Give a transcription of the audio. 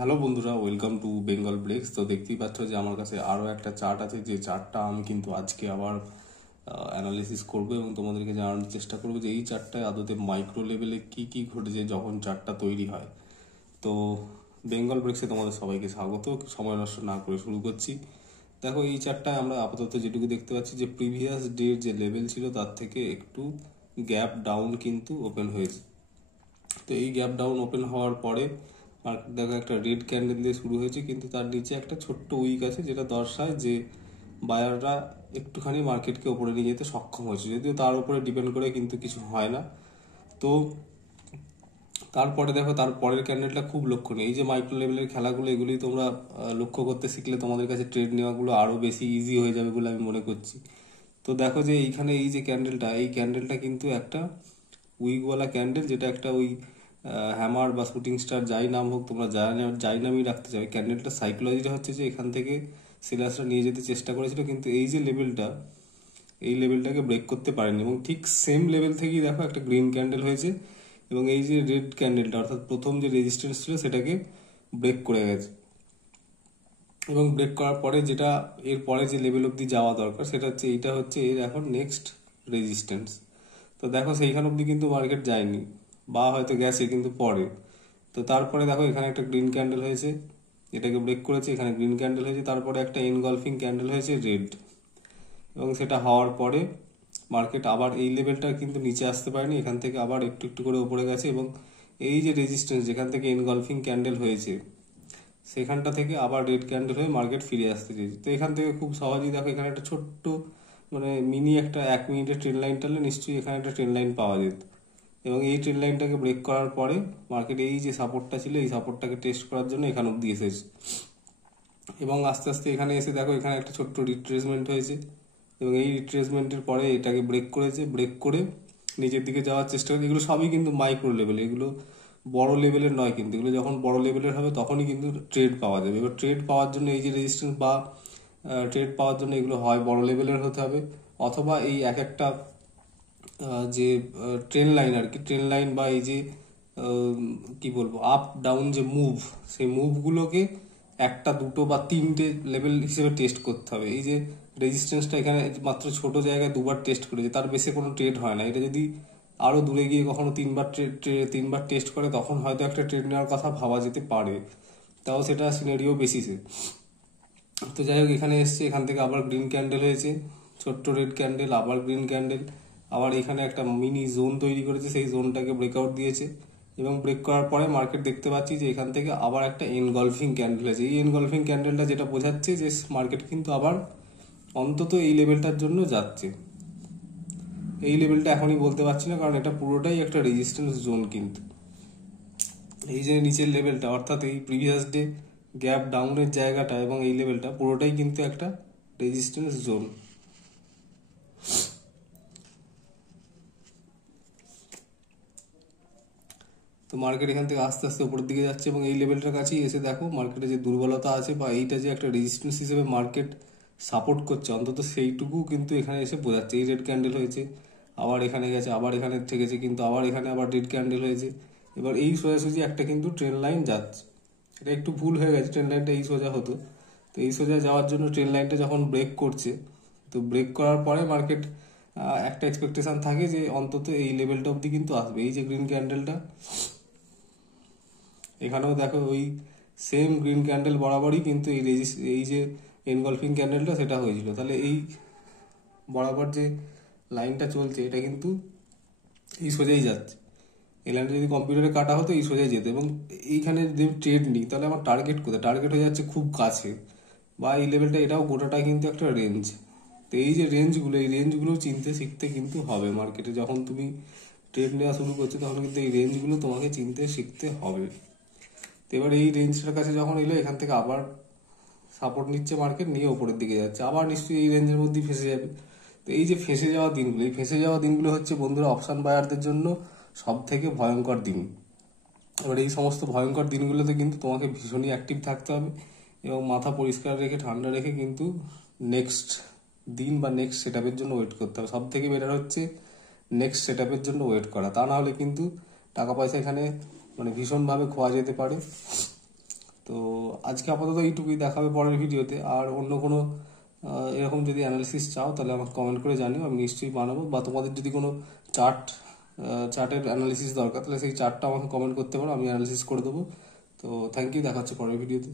Hello বন্ধুরা, welcome to Bengal breaks. তো দেখতেই পাচ্ছ যে আমার কাছে আরও একটা চার্ট আছে, যে চার্টটা আমি কিন্তু আজকে আবার অ্যানালিসিস করবো এবং তোমাদেরকে জানানোর চেষ্টা করবো যে এই চার্টটায় আদতে মাইক্রো লেভেলে কি কি ঘটেছে যখন চার্টটা তৈরি হয়। তো বেঙ্গল ব্রেক্সে তোমাদের সবাইকে স্বাগত। সময় নষ্ট না করে শুরু করছি। দেখো, এই চার্টটায় আমরা আপাতত যেটুকু দেখতে পাচ্ছি যে প্রিভিয়াস ডের যে লেভেল ছিল তার থেকে একটু গ্যাপ ডাউন কিন্তু ওপেন হয়েছে। তো এই গ্যাপ ডাউন ওপেন হওয়ার পরে মার্কেট দেখা একটা রেড ক্যান্ডেল দিয়ে শুরু হয়েছে, কিন্তু তার নিচে একটা ছোট্ট উইক আছে, যেটা দর্শায় যে বায়াররা একটুখানি মার্কেটকে ওপরে নিয়ে যেতে সক্ষম হয়েছে, যদিও তার উপরে ডিপেন্ড করে কিন্তু কিছু হয় না। তো তারপরে দেখো, তার পরের ক্যান্ডেলটা খুব লক্ষণীয়। এই যে মাইক্রো লেভেলের খেলাগুলো, এগুলি তোমরা লক্ষ্য করতে শিখলে তোমাদের কাছে ট্রেড নেওয়াগুলো আরও বেশি ইজি হয়ে যাবে বলে আমি মনে করছি। তো দেখো যে এইখানে এই যে ক্যান্ডেলটা, এই ক্যান্ডেলটা কিন্তু একটা উইকওয়ালা ক্যান্ডেল, যেটা একটা ওই হ্যামার বা শুটিং স্টার যাই নাম হোক, তোমরা যাই নামই রাখতে চাও। ক্যান্ডেলটা সাইকোলজিটা হচ্ছে যে এখান থেকে সেলার্সরা নিয়ে যেতে চেষ্টা করেছিল, কিন্তু এই যে লেভেলটা, এই লেভেলটাকে ব্রেক করতে পারেনি। এবং ঠিক সেম লেভেল থেকেই দেখো একটা গ্রিন ক্যান্ডেল হয়েছে, এবং এই যে রেড ক্যান্ডেলটা অর্থাৎ প্রথম যে রেজিস্ট্যান্স ছিল সেটাকে ব্রেক করে গেছে। এবং ব্রেক করার পরে যেটা এর পরে যে লেভেল অবধি যাওয়া দরকার, সেটা হচ্ছে এইটা হচ্ছে এর এখন নেক্সট রেজিস্ট্যান্স। তো দেখো সেইখান অবধি কিন্তু মার্কেট যায়নি, বা হয়তো গেছে কিন্তু পরে। তো তারপরে দেখো এখানে একটা গ্রিন ক্যান্ডেল হয়েছে, এটাকে ব্রেক করেছে, এখানে গ্রিন ক্যান্ডেল হয়েছে, তারপরে একটা এনগলফিং ক্যান্ডেল হয়েছে রেড। এবং সেটা হওয়ার পরে মার্কেট আবার এই লেভেলটা কিন্তু নিচে আসতে পারেনি, এখান থেকে আবার একটু একটু করে উপরে গেছে। এবং এই যে রেজিস্ট্যান্স যেখান থেকে এনগলফিং ক্যান্ডেল হয়েছে, সেখানটা থেকে আবার রেড ক্যান্ডেল হয়ে মার্কেট ফিরে আসতে চেয়েছে। তো এখান থেকে খুব সহজেই দেখো এখানে একটা ছোট্ট মিনি একটা 1 মিনিটের ট্রেন লাইন টানলে নিশ্চয়ই এখানে একটা ট্রেন লাইন পাওয়া যেত। এবং এই ট্রেন লাইনটাকে ব্রেক করার পরে মার্কেট এই যে সাপোর্টটা ছিল, এই সাপোর্টটাকে টেস্ট করার জন্য এখানে অব্দি এসেছে। এবং আস্তে আস্তে এখানে এসে দেখো এখানে একটা ছোট্ট রিট্রেসমেন্ট হয়েছে, এবং এই রিট্রেসমেন্টের পরে এটাকে ব্রেক করেছে, ব্রেক করে নিচের দিকে যাওয়ার চেষ্টা করেছে। এগুলো সবই কিন্তু মাইক্রো লেভেল, এগুলো বড় লেভেলের নয়, কিন্তু এগুলো যখন বড় লেভেলের হবে তখনই কিন্তু ট্রেড পাওয়া যাবে। এবার ট্রেড পাওয়ার জন্য এই যে রেজিস্ট্যান্স বা ট্রেড পাওয়ার জন্য এগুলো হয় বড় লেভেলের হতে হবে, অথবা এই এক একটা যে ট্রেন লাইন আর কি, ট্রেন লাইন বা এই যে কি বলবো আপ ডাউন যে মুভ, সেই মুভগুলোকে একটা দুটো বা তিনটে লেভেল হিসেবে টেস্ট করতে হবে। এই যে রেজিস্ট্যান্সটা এখানে মাত্র ছোট জায়গায় দুবার টেস্ট করেছে, তার বেশি কোনো ট্রেড হয় না। এটা যদি আরো দূরে গিয়ে কখনো তিনবার টেস্ট করে, তখন হয়তো একটা ট্রেড নেওয়ার কথা ভাবা যেতে পারে, তাও সেটা সিনারিও বেসিসে। তো যাই হোক, এখানে এসছে, এখান থেকে আবার গ্রিন ক্যান্ডেল হয়েছে, ছোট্ট রেড ক্যান্ডেল, আবার গ্রিন ক্যান্ডেল, আবার এখানে একটা মিনি জোন তৈরি করেছে, সেই জোনটাকে ব্রেকআউট দিয়েছে। এবং ব্রেক করার পরে মার্কেট দেখতে পাচ্ছি যে এখান থেকে আবার একটা এনগলফিং ক্যান্ডেল আছে। এই এনগলফিং ক্যান্ডেলটা যেটা বোঝাচ্ছে যে মার্কেট কিন্তু আবার অন্তত এই লেভেলটার জন্য যাচ্ছে। এই লেভেলটা এখনই বলতে পারছি না, কারণ এটা পুরোটাই একটা রেজিস্ট্যান্স জোন। কিন্তু এই যে নিচের লেভেলটা অর্থাৎ এই প্রিভিয়াস ডে গ্যাপ ডাউনের জায়গাটা এবং এই লেভেলটা পুরোটাই কিন্তু একটা রেজিস্ট্যান্স জোন। তো মার্কেট এখান থেকে আস্তে আস্তে উপরের দিকে যাচ্ছে, এবং এই লেভেলটার কাছেই এসে দেখো মার্কেটে যে দুর্বলতা আছে বা এইটা যে একটা রেজিস্ট্যান্স হিসেবে মার্কেট সাপোর্ট করছে, অন্তত সেইটুকু কিন্তু এখানে এসে বোঝাচ্ছে। এই রেড ক্যান্ডেল হয়েছে, আবার এখানে গেছে, আবার এখানে ঠেকেছে, কিন্তু আবার এখানে আবার রেড ক্যান্ডেল হয়েছে। এবার এই সোজাসুজি একটা কিন্তু ট্রেন লাইন যাচ্ছে। এটা একটু ভুল হয়ে গেছে, ট্রেন লাইনটা এই সোজা হতো। তো এই সোজা যাওয়ার জন্য ট্রেন লাইনটা যখন ব্রেক করছে, তো ব্রেক করার পরে মার্কেট একটা এক্সপেকটেশন থাকে যে অন্তত এই লেভেলটা অবধি কিন্তু আসবে। এই যে গ্রিন ক্যান্ডেলটা, এখানেও দেখো ওই সেম গ্রিন ক্যান্ডেল বরাবরই কিন্তু এই যে এনগলফিং ক্যান্ডেলটা সেটা হয়েছিল। তাহলে এই বরাবর যে লাইনটা চলছে এটা কিন্তু এই সোজাই যাচ্ছে। এই লাইনটা যদি কম্পিউটারে কাটা হতো এই সোজাই যেত, এবং এইখানে যদি ট্রেড নিই তাহলে আমার টার্গেট কোথায়, টার্গেট হয়ে যাচ্ছে খুব কাছে, বা এই লেভেলটা এটাও গোটাটা কিন্তু একটা রেঞ্জ। তো এই যে রেঞ্জগুলো, এই রেঞ্জগুলো চিনতে শিখতে কিন্তু হবে মার্কেটে। যখন তুমি ট্রেড নেওয়া শুরু করছো তখন কিন্তু এই রেঞ্জগুলো তোমাকে চিনতে শিখতে হবে। তো এবার এই রেঞ্জটার কাছে যখন এলো, এখান থেকে আবার সাপোর্ট নিচ্ছে মার্কেট, নিয়ে ওপরের দিকে যাচ্ছে, আবার নিশ্চয়ই এই রেঞ্জের মধ্যেই ফেসে যাবে। তো এই যে ফেসে যাওয়া দিনগুলো, এই ফেসে যাওয়া দিনগুলো হচ্ছে বন্ধুরা অপশন বায়ারদের জন্য সব থেকে ভয়ঙ্কর দিন। এবার এই সমস্ত ভয়ঙ্কর দিনগুলোতে কিন্তু তোমাকে ভীষণই অ্যাক্টিভ থাকতে হবে, এবং মাথা পরিষ্কার রেখে ঠান্ডা রেখে কিন্তু নেক্সট দিন বা নেক্সট সেট আপের জন্য ওয়েট করতে হবে। সব থেকে বেটার হচ্ছে নেক্সট সেট আপের জন্য ওয়েট করা, তা না হলে কিন্তু টাকা পয়সা এখানে ভীষণভাবে খোয়া যেতে পারে। তো আজকে আপাতত এইটুকুই, দেখাবে পরের ভিডিওতে। আর অন্য কোনো এরকম যদি অ্যানালিসিস চাও তাহলে আমাকে কমেন্ট করে জানিও, আমি নিশ্চয়ই বানাবো। বা তোমাদের যদি কোনো চার্টের অ্যানালিসিস দরকার তাহলে সেই চার্টটা আমাকে কমেন্ট করতে পারো, আমি অ্যানালিসিস করে দেবো। তো থ্যাংক ইউ, দেখা হচ্ছে পরের ভিডিওতে।